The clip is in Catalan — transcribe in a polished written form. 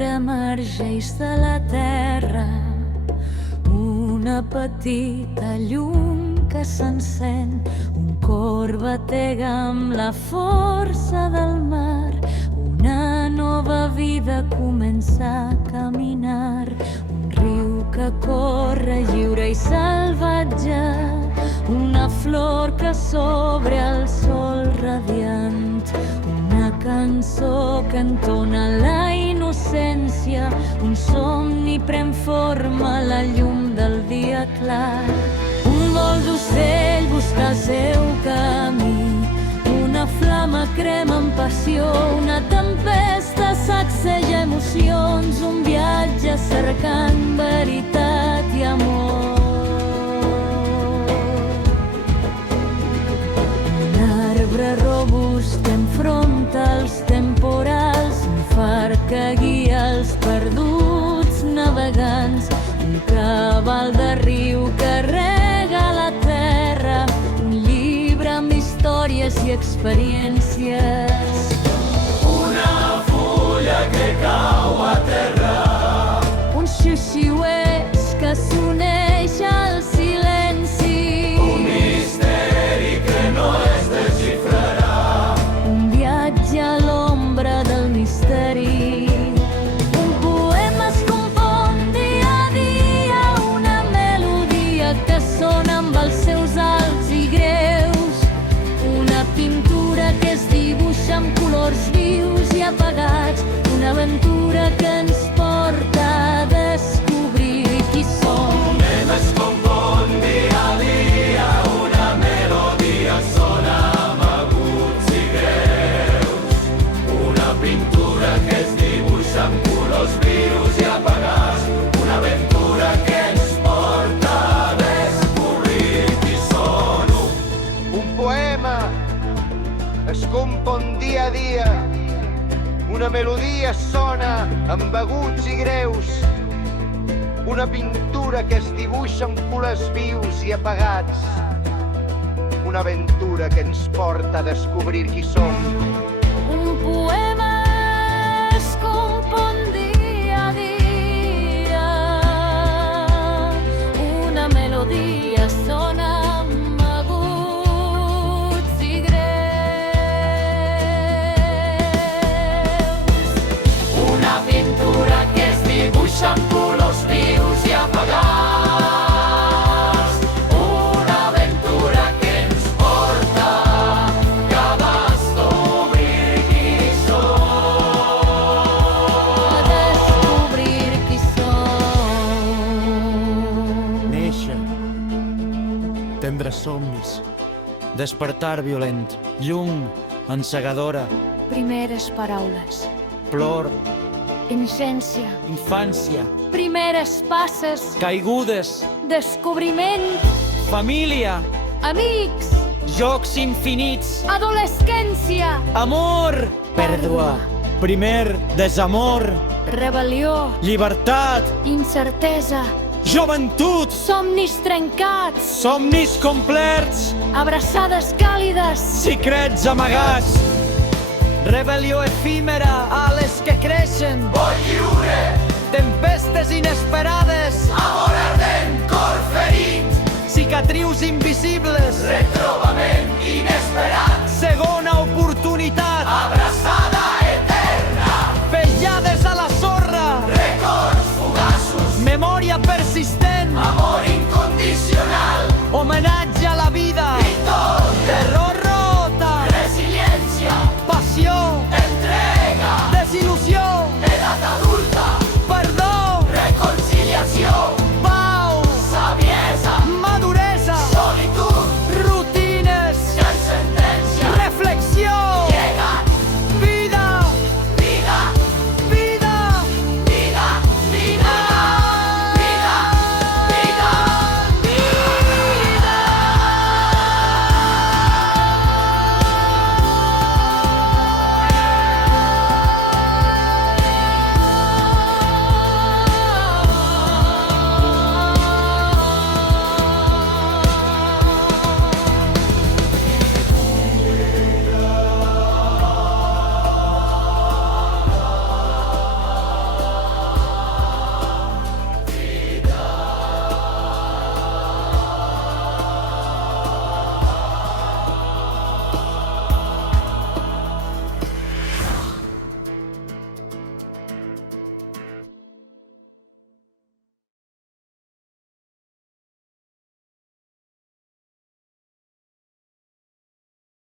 l'ombra emergeix de la terra, una petita llum que s'encén, un cor batega amb la força del mar, una nova vida comença a caminar, un riu que corre lliure i salvatge, una flor que s'obre al sol radiant, una cançó que entona la innocència, un somni pren forma a la llum del dia clar. Un vol d'ocell busca el seu camí, una flama crema amb passió, una tempesta sacseja emocions, un viatge cercant veritat i amor. Un arbre robust enfronta els temporals, un far que guia els perduts navegants, un cabal de riu que rega la terra, un llibre amb històries i experiències. Una fulla que cau a terra, Un xiuxiueig que s'uneix al silenci, un misteri que no es desxifrarà, un viatge a l'ombra del misteri. Un poema es compon dia a dia, una melodia que sona amb els seus alts i greus, una pintura que es dibuixa amb colors vius i apagats, una aventura que ens porta a descobrir qui som. poema es compon dia a dia, una melodia sona amb aguts i greus, una pintura que es dibuixa amb colors vius i apagats, una aventura que ens porta a descobrir qui som. Un poema es compon dia a dia, una melodia sona amb aguts i greus, una pintura que es dibuixa amb colors vius i apagats, una aventura que ens porta a descobrir qui som. Un poema es compon dia a dia, una melodia sona amb aguts i greus, Una pintura que es dibuixa amb colors vius i apagats, una aventura que ens porta a descobrir qui som. a descobrir qui som. Néixer, tendre somnis, despertar violent, llum, encegadora, Primeres paraules, plor, innocència, infància, primeres passes, caigudes, descobriment, família, amics, jocs infinits, adolescència, amor, pèrdua, primer desamor, rebel·lió, llibertat, incertesa, joventut, somnis trencats, somnis complerts, abraçades càlides, secrets amagats, rebel·lió efímera, ales que creixen, Vol lliure, tempestes inesperades, amor ardent, cor ferit, cicatrius invisibles, retrobament,